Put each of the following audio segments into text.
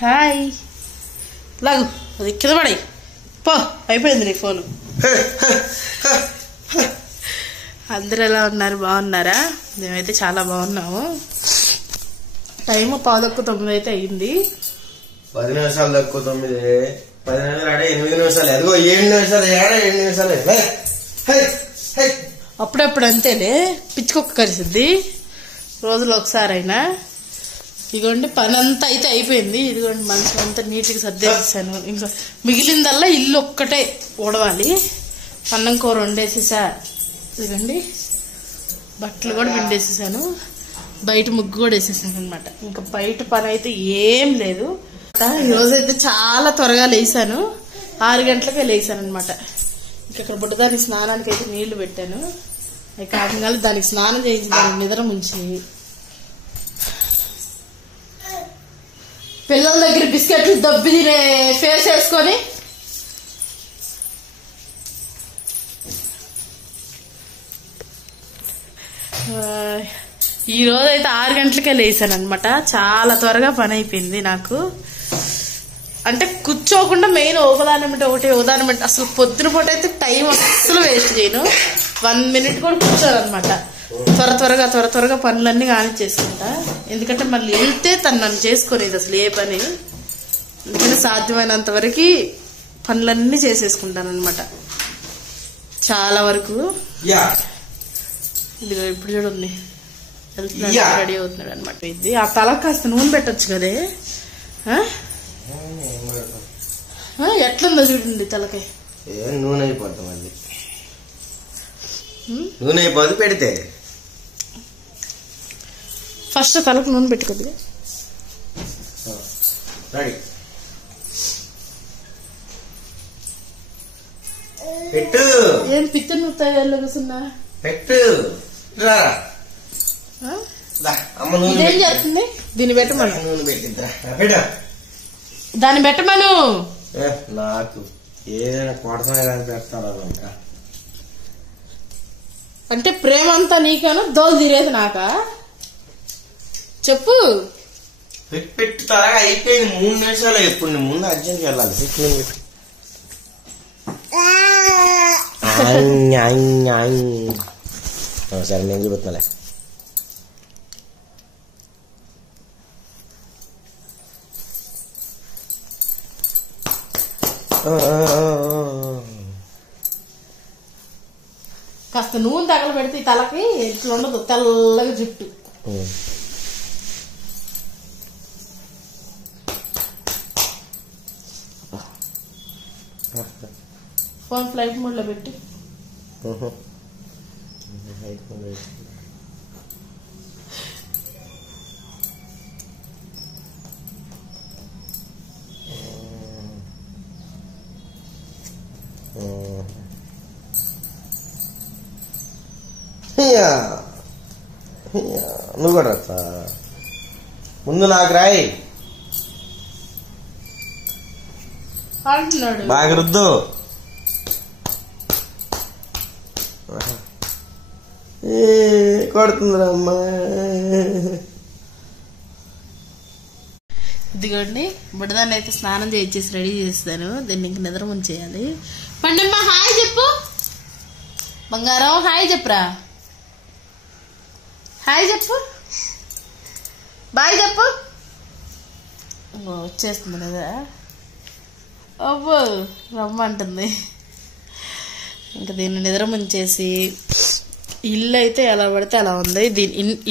Hi లాగు అది కింద పడి పో అయిపోయింది నీ ఫోను. అందరు ఎలా ఉన్నారు, బాగున్నారా? మేమైతే చాలా బాగున్నాము. టైం 10:09 అయితే అయింది. 10 నిమిషాలు తక్కువ 9 10 నిమిషాలు ఆడే 8 నిమిషాలు అదిగో 7 నిమిషాలు ఏడా 7 నిమిషాలు. అప్పుడప్పుడు అంతేలే, పిచ్చుకొక్క కరిసిద్ది రోజులో ఒకసారైనా. ఇదిగోండి పని అంతా అయితే అయిపోయింది. ఇదిగోండి మంచం అంతా నీట్గా సర్దేసాను. ఇంకా మిగిలిందల్లా ఇల్లు ఒక్కటే ఊడవాలి. అన్నం కూర వండేసేసా. ఇదిగోండి బట్టలు కూడా పిండేసేసాను. బయట ముగ్గు కూడా వేసేసాను అనమాట. ఇంకా బయట పని అయితే ఏం లేదు. ఈరోజైతే చాలా త్వరగా లేసాను. 6 గంటలకే లేసాను అనమాట. ఇక్కడ బుడ్డదానికి స్నానానికి అయితే నీళ్లు పెట్టాను. అవి కాకుండా దానికి స్నానం చేయించి దానికి నిద్ర ముంచి పిల్లల దగ్గర బిస్కెట్లు దబ్బి తినే ఫేస్ వేసుకొని ఈ రోజు అయితే 6 గంటలకే లేసాను అనమాట. చాలా త్వరగా పని అయిపోయింది నాకు. అంటే కూర్చోకుండా మెయిన్ ఉదాహరణ అసలు పొద్దున పూట అయితే టైం అస్సలు వేస్ట్ చేయను. 1 మినిట్ కూడా కూర్చోను అనమాట. త్వరగా పనులన్నీ కానిచ్చేసుకుంటా. ఎందుకంటే మళ్ళీ వెళ్తే తను నన్ను చేసుకునేది అసలు ఏ పని. ఎందుకంటే సాధ్యమైనంత వరకు పనులన్నీ చేసేసుకుంటాను అనమాట చాలా వరకు. ఇదిగో ఇప్పుడు చూడండి వెళ్తున్నాడు, రెడీ అవుతున్నాడు అనమాట. ఇది ఆ తల కాస్త నూనె పెట్టచ్చు కదే. ఎట్లుందో చూడండి తలకాయ. నూనె అయిపోద్ది మళ్ళీ. నూనె అయిపోద్ది పెడితే. ఫస్ట్ తలకు నూనె పెట్టుకోద్ది. పెట్టు. ఏం పిత్త నూతాయిలో కూర్చున్నా పెట్టు. ఇదేం చేస్తుంది? దీన్ని పెట్టమను. నూనె పెట్టిద్దా పెట్ట. దాన్ని పెట్టమను. నాకు ఏదైనా కొడతానే పెడతాను. ఇంకా అంటే ప్రేమ అంతా నీకేనా, దోలు తీరేది నాకా? చెప్పు. పెట్టు త్వరగా అయిపోయింది. 3 నిమిషాలు. ఎప్పుడు ముందు అర్జెంట్ వెళ్ళాలి. సరే నేను చూపుతున్నాలే. కాస్త నూనె తగల పెడితే తలకి ఇట్లా ఉండదు, తెల్లగా జుట్టు. ఫోన్ ఫ్లైట్ మోడ్ లో పెట్టి నువ్వు కూడా వస్తా. ముందు నాకు రాయి. బాగా రుద్దు. కొడుతుందిరా అమ్మా. ఇదిగోండి బుడ్డదాన్ని అయితే స్నానం చేయించేసి రెడీ చేస్తాను. దీన్ని ఇంక నిద్ర ముంచేయాలి. పండమ్మ హాయ్ చెప్పు. బంగారం హాయ్ చెప్పురా. హాయ్ చెప్పు. బాయ్ చెప్పు. వచ్చేస్తుంది కదా. అబ్బో రమ్మంటుంది. ఇంకా దీన్ని నిద్ర ముంచేసి ఇల్లు అయితే ఎలా పడితే అలా ఉంది.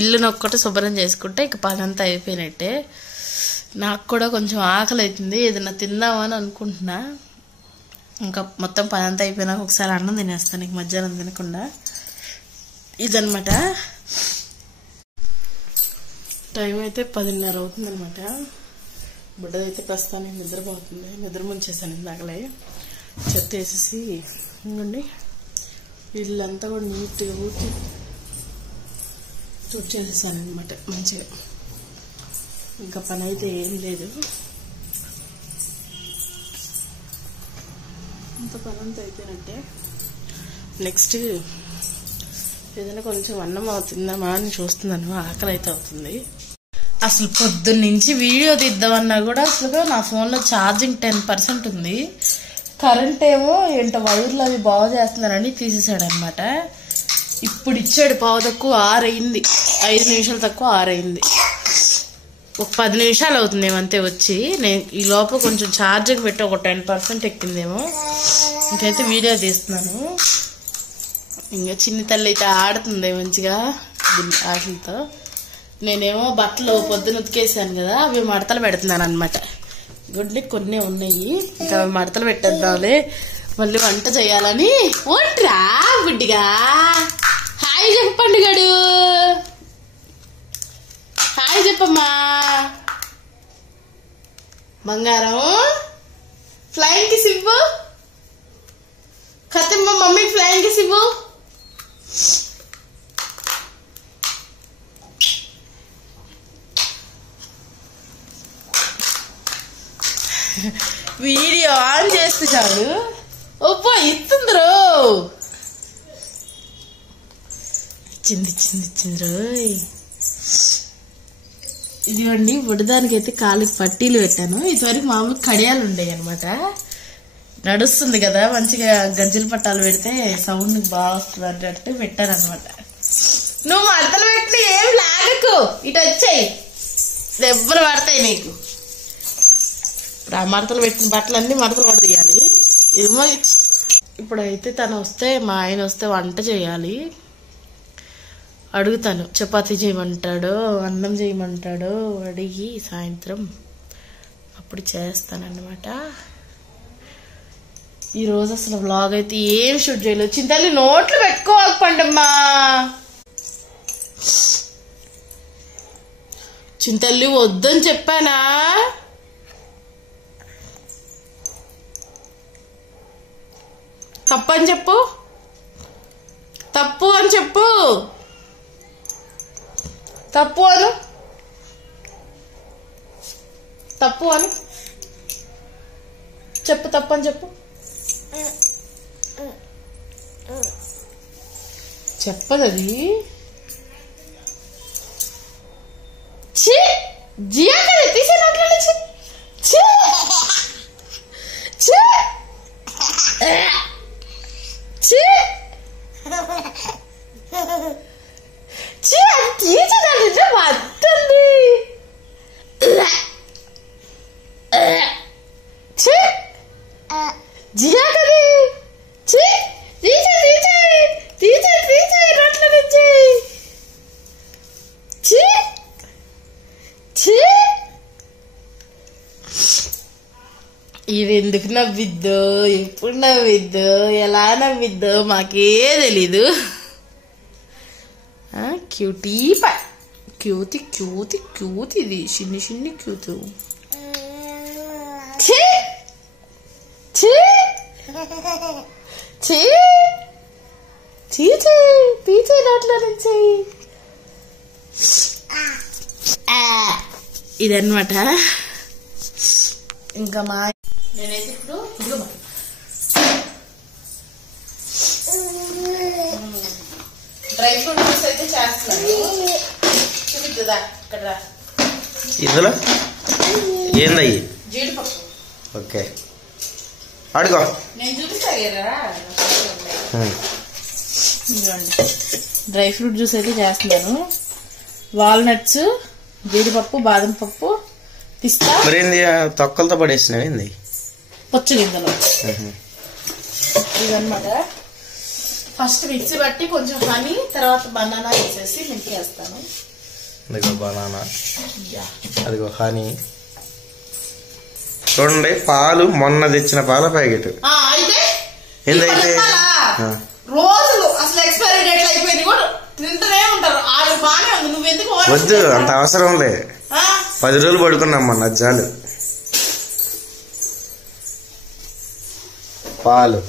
ఇల్లుని ఒక్కటి శుభ్రం చేసుకుంటే ఇక పని అంతా అయిపోయినట్టే. నాకు కూడా కొంచెం ఆకలి అవుతుంది, ఏదైనా తిందామని అనుకుంటున్నా. ఇంకా మొత్తం పని అంతా అయిపోయినాక ఒకసారి అన్నం తినేస్తాను, ఇంక మధ్యాహ్నం తినకుండా. ఇదనమాట. టైం అయితే 10:30 అవుతుంది అనమాట. బుడ్డదైతే ప్రస్తుతానికి నిద్రపోతుంది. నిద్ర ముంచేసాను ఇందాకలే. చెత్త వేసేసి ఇంకోండి ఇల్లంతా కూడా నీట్గా ఊటి తుడిచేసేసాను అనమాట మంచిగా. ఇంకా పని అయితే ఏం లేదు. ఇంత పని అంతా అయిపోయినట్టే. నెక్స్ట్ ఏదైనా కొంచెం అన్నం అవుతుందామా అని చూస్తున్నాను. ఆకలి అయితే అవుతుంది. అసలు పొద్దున్నుంచి వీడియో తీద్దామన్నా కూడా అసలు నా ఫోన్లో ఛార్జింగ్ 10% ఉంది. కరెంట్ ఏమో ఏంటో వైర్లు అవి బాగు చేస్తున్నారని తీసేసాడు అనమాట. ఇప్పుడు ఇచ్చాడు 5:06 అయింది, 5 నిమిషాలు తక్కువ 6 అయింది. ఒక 10 నిమిషాలు అవుతుంది ఏమంతే వచ్చి. నేను ఈ లోపల కొంచెం ఛార్జింగ్ పెట్టి ఒక 10% ఎక్కిందేమో. ఇంకైతే వీడియో తీస్తున్నాను. ఇంకా చిన్ని తల్లి అయితే ఆడుతుంది మంచిగా ఆటలతో. నేనేమో బట్టలు పొద్దున ఉతికేసాను కదా, అవి మడతలు పెడుతున్నాను అనమాట. గుడ్లు కొన్ని ఉన్నాయి, ఇంకా అవి మడతలు పెట్టేద్దాంలే, మళ్ళీ వంట చేయాలని. ఓట్రా గుడ్డిగా హాయ్ చెప్పండి గడు, హాయ్ చెప్పమ్మా బంగారం. ఫ్లైంగ్ కిస్ ఇవ్వు కత్తమ్మ, మమ్మీ ఫ్లైంగ్ కిస్ ఇవ్వు. వీడియో ఆన్ చేస్తే చాలు ఒప్పో ఇస్తుందిరో. ఇచ్చింది రోయ్. ఇదిగోండి బుడదానికి అయితే కాళ్ళకి పట్టీలు పెట్టాను. ఇదివరకు మామూలు కడియాలు ఉండేవి అనమాట. నడుస్తుంది కదా మంచిగా, గజ్జల పట్టాలు పెడితే సౌండ్ బాగా వస్తుంది అన్నట్టు పెట్టారనమాట. నువ్వు మడతలు పెట్టి ఏం లాగకు, ఇటు వచ్చాయి దెబ్బలు పడతాయి నీకు. ఇప్పుడు ఆ మడతలు పెట్టిన బట్టలన్నీ మడతలు పడదీయాలి. ఏమో ఇప్పుడైతే తను వస్తే, మా ఆయన వస్తే వంట చేయాలి. అడుగుతాను చపాతీ చేయమంటాడో అన్నం చేయమంటాడో అడిగి సాయంత్రం అప్పుడు చేస్తానన్నమాట. ఈరోజు అసలు వ్లాగ్ అయితే ఏం షూట్ చేయలేదు. చింతల్లి నోట్లు పెట్టుకోవాలి పండమ్మా. చింతల్లి వద్దని చెప్పానా? తప్పని చెప్పు, తప్పు అని చెప్పు, తప్పు అను, తప్పు అని చెప్పు, తప్పు అని చెప్పు. చెప్పదు అది. జియా కదా తీసే నోట్లో నుంచి. వద్దండి జియా కది నోట్లో నుంచి. ఇది ఎందుకు నవ్విద్దో, ఎప్పుడు నవ్విద్దో, ఎలా నవ్విద్దో మాకే తెలీదు. క్యూటీ క్యూతి క్యూతి క్యూతి, ఇది చిన్ని చిన్ని క్యూతు. పీచే నోట్లో నుంచి. ఇదన్నమాట. ఇంకా మా నేనైతే ఇప్పుడు డ్రై ఫ్రూట్ జ్యూస్ అయితే చేస్తున్నాను. చూపిద్దా ఇక్కడ ఇందులో ఏందయ్యి? జీడిపప్పు. ఓకే అడుగు, నేను చూపిస్తా కదా. డ్రై ఫ్రూట్ జ్యూస్ అయితే చేస్తున్నాను. వాల్నట్స్, జీడిపప్పు, బాదం పప్పు, పిస్తా. మరేంది తొక్కలతో పడేసినవి ఏంది? పొచ్చు గింజలు. ఇదన్నమాట. ఫస్ట్ మిక్సీ బట్టి కొంచెం హనీ, తర్వాత బనానా వేసేసి మిక్సీ వేస్తాను. అదిగో బనానా, అదిగో హనీ. చూడండి పాలు, మొన్న తెచ్చిన పాల ప్యాకెట్. ఏందైతే రోజులు అసలు ఎక్స్పైరీ డేట్ అయిపోయింది కూడా తింటూనే ఉంటారు. ఆరు బాగానే ఉంది. నువ్వు ఎందుకు వద్దు, అంత అవసరం లే. 10 రోజులు పడుకున్నాం మొన్న, చాలు. పాలు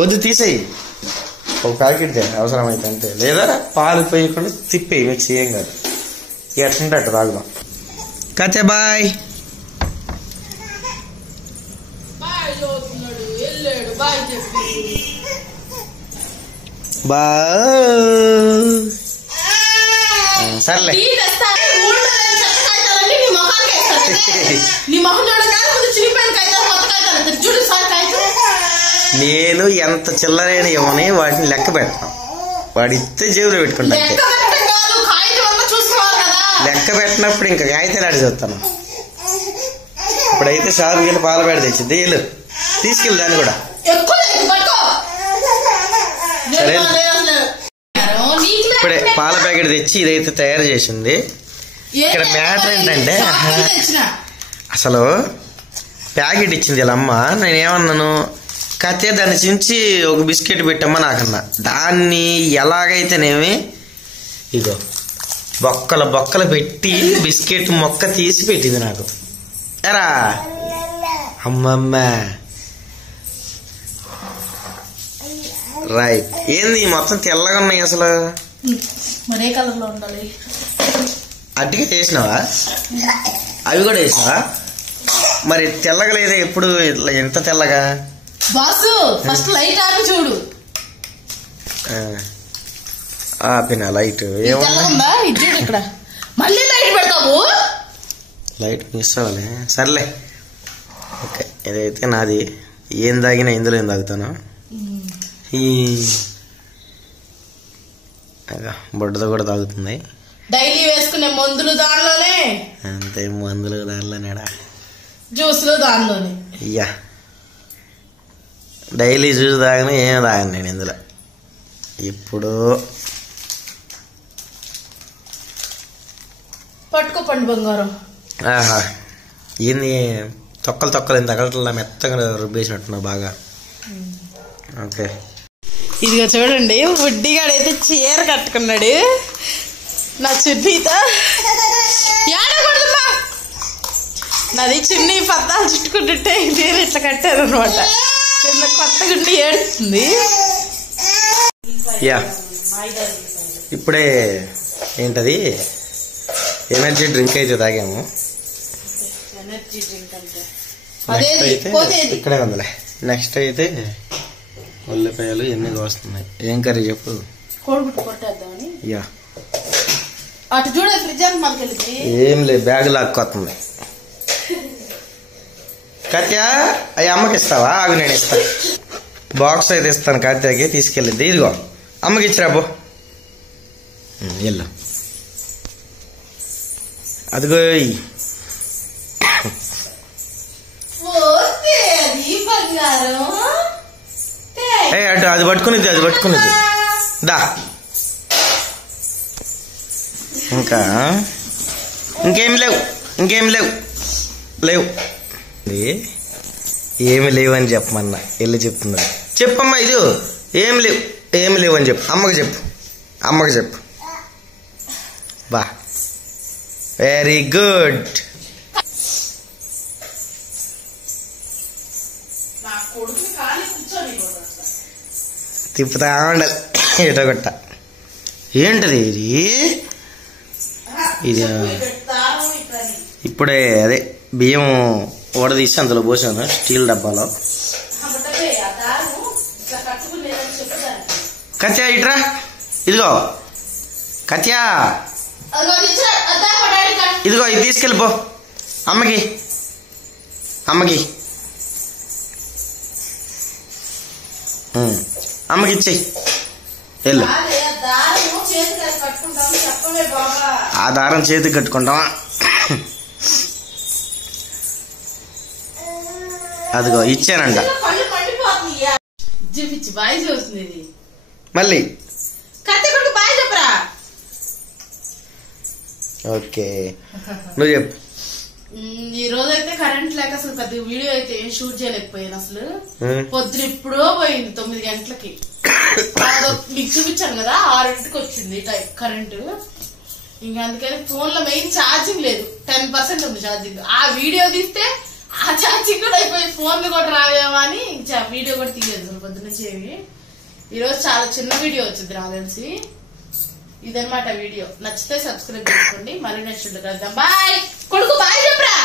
వద్దు, తీసేయి. ఒక ప్యాకెట్ అవసరం అయితే అంతే. లేదా పాలు పోయకుండా తిప్పేయి, మిక్స్ ఏం కాదు. ఎట్లుంటే అట్టు తాగుదాం. కతే బాయ్. బాయ్. సర్లే నేను ఎంత చిల్లరైన ఇవ్వని వాటిని లెక్క పెట్టాను. వాడు ఇస్తే జేబులో పెట్టుకుంటా. లెక్క పెట్టినప్పుడు ఇంకా కాగితాలు ఆడి చూస్తాను. ఇప్పుడైతే షాప్కి వెళ్ళి పాల పేడ తెచ్చింది. వెళ్ళు తీసుకెళ్ళి దాన్ని కూడా. సరే ఇప్పుడే పాల ప్యాకెట్ తెచ్చి ఇదైతే తయారు చేసింది. ఇక్కడ మ్యాటర్ ఏంటంటే అసలు ప్యాకెట్ ఇచ్చింది వీళ్ళమ్మ. నేనేమన్నాను, కత్తే దాన్ని చించి ఒక బిస్కెట్ పెట్టమ్మా నాకన్నా. దాన్ని ఎలాగైతేనేమి ఇగో బొక్కలు పెట్టి బిస్కెట్ మొక్క తీసి పెట్టింది నాకు. ఎరా అమ్మమ్మ రైట్. ఏంది మొత్తం తెల్లగా ఉన్నాయి అసలు. మరే కలర్ లో ఉండాలి. అట్టిగా చేసినావా? అవి కూడా వేసినావా? మరి తెల్లగా లేదా ఎప్పుడు ఎంత తెల్లగా? బాసు ఫస్ట్ లైట్ ఆపి చూడు. ఆపిన లైట్ ఏమన్నా చూడు. ఇక్కడ మళ్ళీ లైట్ పెడతావు. లైట్ మిస్ అవ్వాలి. సర్లే ఓకే. ఇదైతే నాది. ఏం తాగినా ఇందులో ఏం తాగుతాను. ఈ బొడ్డతో కూడా తాగుతుంది. డైలీ వేసుకునే మందులు దానిలోనే. అంతే మందులు దానిలోనేడా. జ్యూస్లు దానిలోనే. అయ్యా డైలీ జ్యూస్ తాగను, ఏం తాగను నేను ఇందులో. ఇప్పుడు పట్టుకో పండు బంగారం. ఆహా ఏంది తొక్కలు ఇంత అగలట్లా మెత్తగా రుబ్బేసినట్టున్నావు బాగా. ఓకే ఇదిగో చూడండి, బుడ్డిగాడైతే చీర కట్టుకున్నాడు నా చున్నీతో. ఏడకూడదమ్మా, నాది చున్నీ పద్దాలు చుట్టుకుంటుంటే నేను ఇట్లా కట్టాను అనమాట. కింద కొత్త గుండి ఏడుస్తుంది. యా ఇప్పుడే ఏంటది ఎనర్జీ డ్రింక్ అయితే తాగాము. ఎనర్జీ డ్రింక్ అంటే నెక్స్ట్ అయితే ఇక్కడే ఉందిలే. నెక్స్ట్ అయితే ఉల్లిపాయలు ఎన్ని వస్తున్నాయి. ఏం కర్రీ చెప్పు. కోడిగుడ్డు కొట్టేద్దామని. యా అటు చూడే ఫ్రిడ్జ్ అని మనకి ఏం లేదు, బ్యాగ్ లాక్కొస్తుంది. కత్యా అవి అమ్మకి ఇస్తావా? ఆగు నేను ఇస్తా. బాక్స్ అయితే ఇస్తాను కత్యాకి, తీసుకెళ్ళిద్ది. ఇదిగో అమ్మకి ఇచ్చిరాబో. వెళ్ళు అదిగో. అటు అది పట్టుకునిద్ది దా. ఇంకేం లేవు ఏమి లేవు అని చెప్పమన్నా. వెళ్ళి చెప్తున్నా. చెప్పమ్మా ఇది ఏమి లేవు అని చెప్పు. అమ్మకి చెప్పు. బా వెరీ గుడ్. తిప్పుతా ఉండాలి ఎటగొట్ట. ఏంటది ఇది ఇప్పుడే అదే బియ్యం ఓడదీసి అందులో పోసాను స్టీల్ డబ్బాలో. కత్యా ఇట్రా. ఇదిగో కత్యా, ఇదిగో ఇది తీసుకెళ్ళిపో అమ్మకి. అమ్మకి ఇచ్చేయి. వెళ్ళు. ఆ దారం చేతికి కట్టుకుంటావా? అదిగో ఇచ్చానంట. మళ్ళీ ఓకే నువ్వు చెప్పు. ఈ రోజు అయితే కరెంట్ లేక అసలు పెద్ద వీడియో అయితే ఏం షూట్ చేయలేకపోయాను. అసలు పొద్దున ఎప్పుడో పోయింది 9 గంటలకి. మీకు చూపించాను కదా 6ంటికి వచ్చింది కరెంటు. ఇంకా అందుకని ఫోన్ లో మెయిన్ ఛార్జింగ్ లేదు, 10% ఉంది ఛార్జింగ్. ఆ వీడియో తీస్తే ఆ ఛార్జింగ్ కూడా అయిపోయి ఫోన్ కూడా రావేమో అని వీడియో కూడా తీయలేదు పొద్దున్నుంచి ఏమి. ఈరోజు చాలా చిన్న వీడియో వచ్చింది నాకు తెలిసి. ఇదన్నమాట వీడియో. నచ్చితే సబ్స్క్రైబ్ చేసుకోండి. మళ్ళీ నెక్స్ట్ కలుద్దాం. బాయ్ కొడుకు, బాయ్ చెప్పరా.